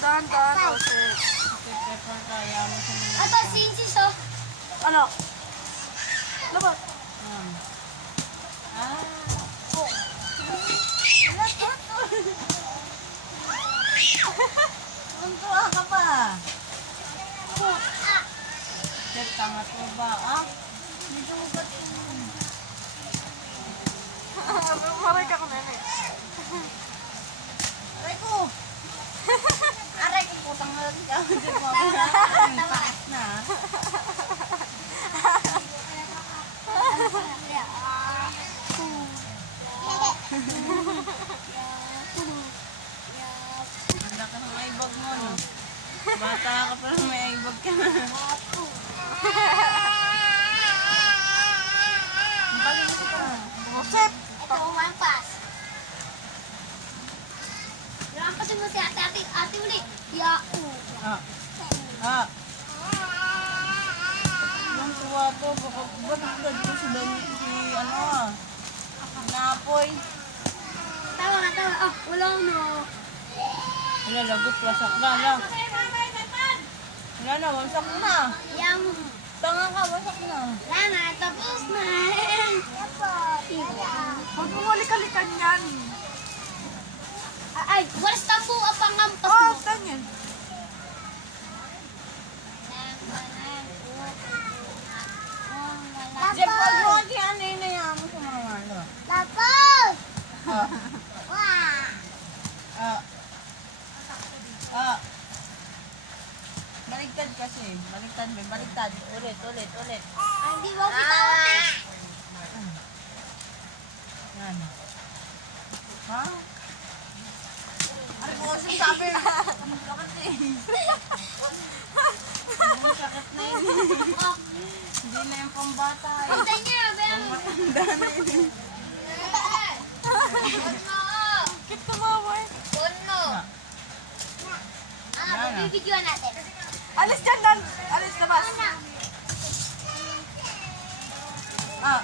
Dahan-dahan, Jose. Pepper kaya mo sa mga. Ito, sinsis oh. Ano? Labas. Ah. Tuntua ka pa. Sir, tanga to ba? Ah? Dito mo ba ito? Maray ka ko, nene. Aray ko! Aray ko, putang na rin ka. Taas na. Ganda ka ng aibag mo, no? Bata ka pa lang may aibag ka na. Ang paling ko. Josep! Ito, wampas. Lampasin mo si ate uli. Yao. Ah. Ah. Yung tuwa to, ba't nagdad ko si Dani, si ano ah. Napoy. Tawa nga, tawa. Oh, wala no. Wala, lagot, wasak na, lang. Wala na, wasak na. Yang. Tanga ka, wasak na. Wala na, tapos na. Huwag mo halik-halikan yan. Ay, walas tampo ang pangampas Oh, mo. ganyan. Jeff, pag mo kasi ano yun na yan mo sa mga ano. Tapos! Ah. Wah! Ah. Ah. Baligtad kasi. Baligtad, may baligtad. Ulit. Ay, di ba bitawan eh? Yan. Ha? Ano po kasi sabi? Ang sakit eh. Ang sakit na yun. Oh, Hindi na yung pambata eh. punta niya, bayan mo. Matanda na yun. Puno! Kit tumawa eh. Puno! Yan na. Bibidyoan natin. Alis dyan, Dan. Alis na bas. Ah.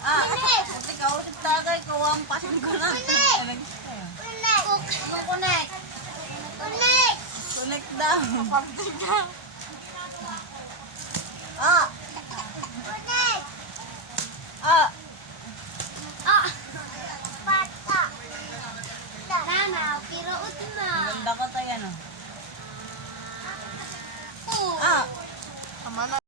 Ah. Connect! Kasi kausap tagay, kawampasin ko lang. Connect! Connect tayo. Ano connect? Connect! Connect daw. Pagdig ka. Ah. Connect! Ah.